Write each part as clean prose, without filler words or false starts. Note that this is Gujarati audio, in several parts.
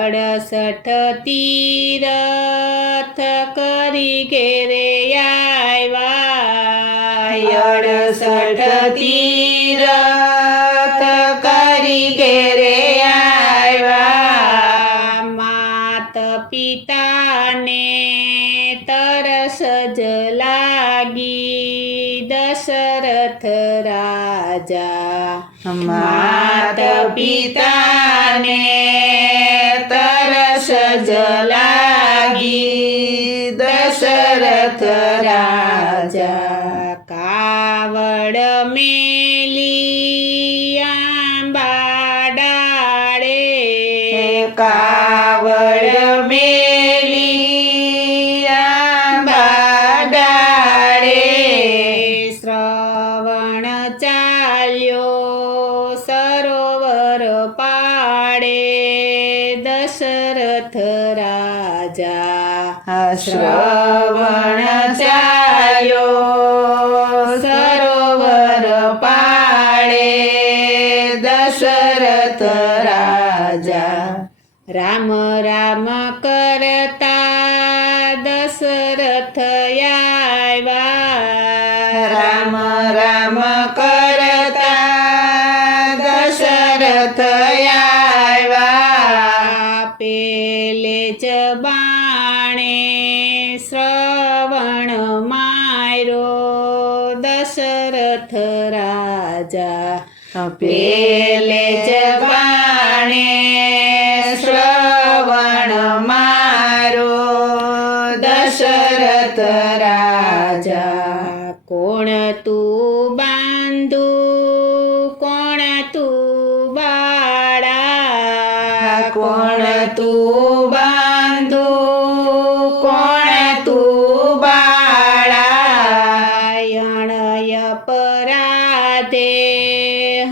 68 તીરથ કરી ઘેરે આવ્યા 68 તીરથ કરી ઘેરે આવ્યા માત પિતાને તરસ જ લાગી દશરથ રાજા માત પિતાને તરસ જ લાગી દશરથ રાજા કાવડ મેલી આંબા ડાળે કાવડ મેલી આંબા ડાળે શ્રવણ ચાલ્યો સરોવર પાડે દશરથ રાજા શ્રવણ ચાલ્યો સરોવર પાડે દશરથ રાજા રામ રામ કરતા દશરથ આવ્યા રામ રામ કરતા દશરથ આવ્યા પેલે જ બાણે શ્રવણ માર્યો દશરથ રાજા પેલે જ બાણે શ્રવણ મારો દશરથ રાજા કોણ તું બાંધુ કોણ તું બાળા કોણ તું બાંધુ કોણ તું બાળા યણય પરાધે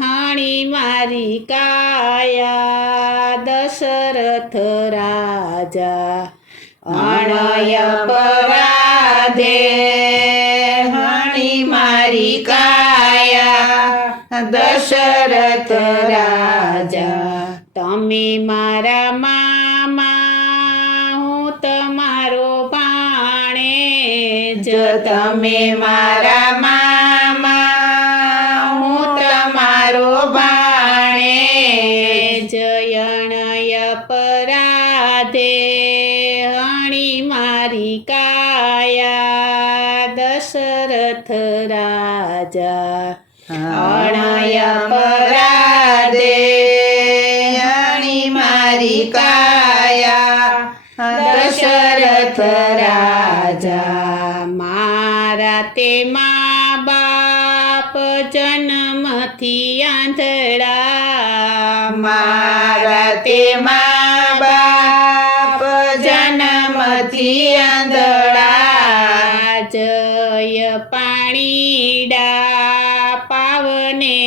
હણી મારી કાયા દશરથ રાજા અણય પરાધે હણી મારી કાયા દશરથ રાજા તમે મારા મામા હું તમારો ભાણેજ તમે મારા મામા હું તમારો ભાણેજ જયણય પરાધે હણી મારી કાયા દશરથ રાજા અણય પરાધે હણી મારી કાયા દશરથ રાજા મારા તે મા બાપ જન્મથી આંધળા મારા તે મા બાપ જન્મથી આંધળા જય પાણીડા પાવને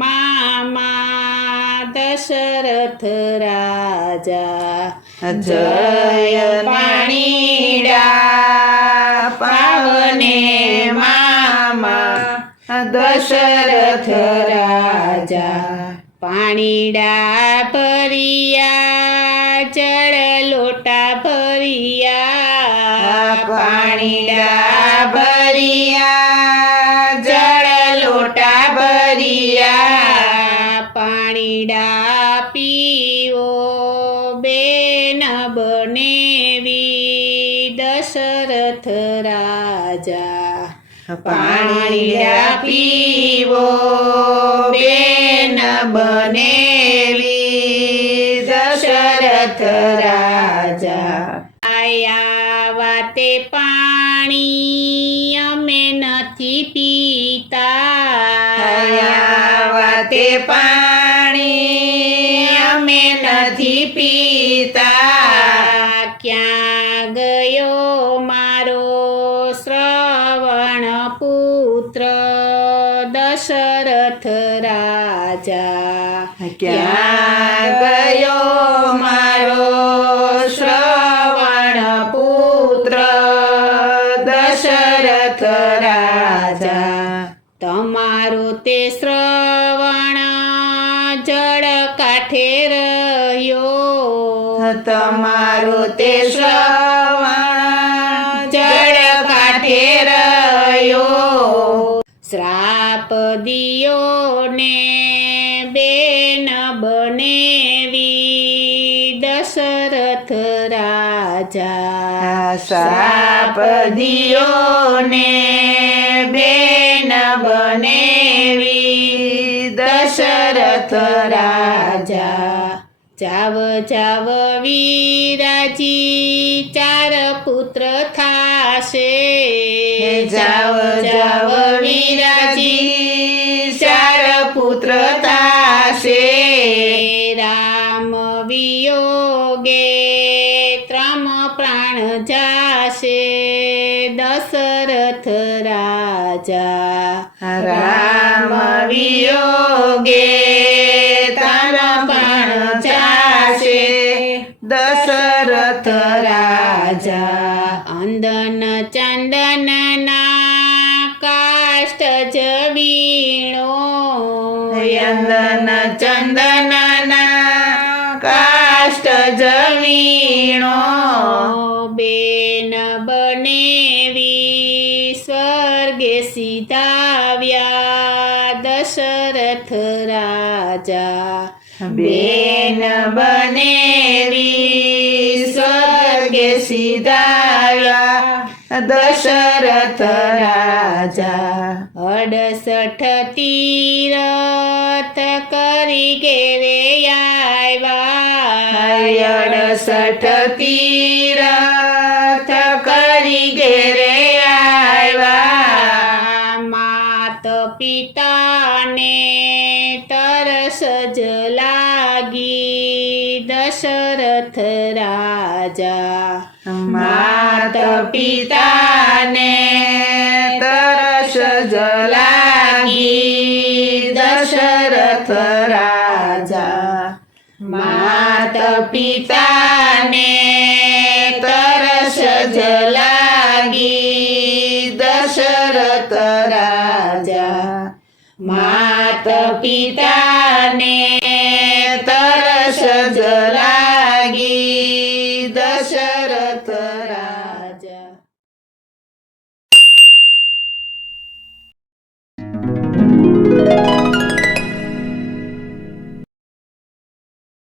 મામા દશરથ રાજા જય પાણીડા પાવને મામા દશરથ રાજા પાણીડા ભરિયા જળ લોટા ભરિયા પાણીડા ભરિયા જળ લોટા ભરિયા પાણીડા પીવો બેન બનેવી દશરથ રાજા પાણીડા પીવો બેન બનેવી દશરથ રાજા આયા વાતે પાણી અમે નથી પીતા આયા વાતે પાણી અમે નથી પીતા ક્યાં ગયો મારો શ્રવણ પુત્ર દશરથ રાજા ક્યાં ગયો મારો શ્રવણ પુત્ર દશરથ રાજા તમારો તે શ્રવણ જળ કાંઠે રહ્યો તમારું તે શ્રવણ જળ કાંઠે રહ્યો. શ્રાપ દિયો ને બેન બનેવી દશરથ રાજા. શ્રાપ દિયો ને બેન બનેવી દશરથ રાજા. જાવ જાવ વીરાજી ચાર પુત્ર થાશે. જાવ જાવ વીરાજી ચાર પુત્ર થાશે. રામ વિયોગે ત્રમ પ્રાણ જાશે દશરથ રાજા. રામ વિયોગે તારા પ્રાણ જાશે દશરથ રાજા. અંદન ચંદનના કાષ્ટ જ વીણો. યંદન ચંદનના કાષ્ટ જવીણો. બેન બનેવી સ્વર્ગે સીધાવ્યા દશરથ રાજા. બેન બનેવી સ્વર્ગે સીધાવ્યા દશરથ રાજા. 68 તીરથ કરી ઘેરે આવ્યા. 68 તીરથ કરી ઘેરે આવ્યા. માત પિતાને તરસ જ લાગી દશરથ રાજા. માત પિતાને તરસ જ લાગી દશરથ રાજા. માત પિતાને તરસ જ લાગી દશરથ રાજા. માત પિતાને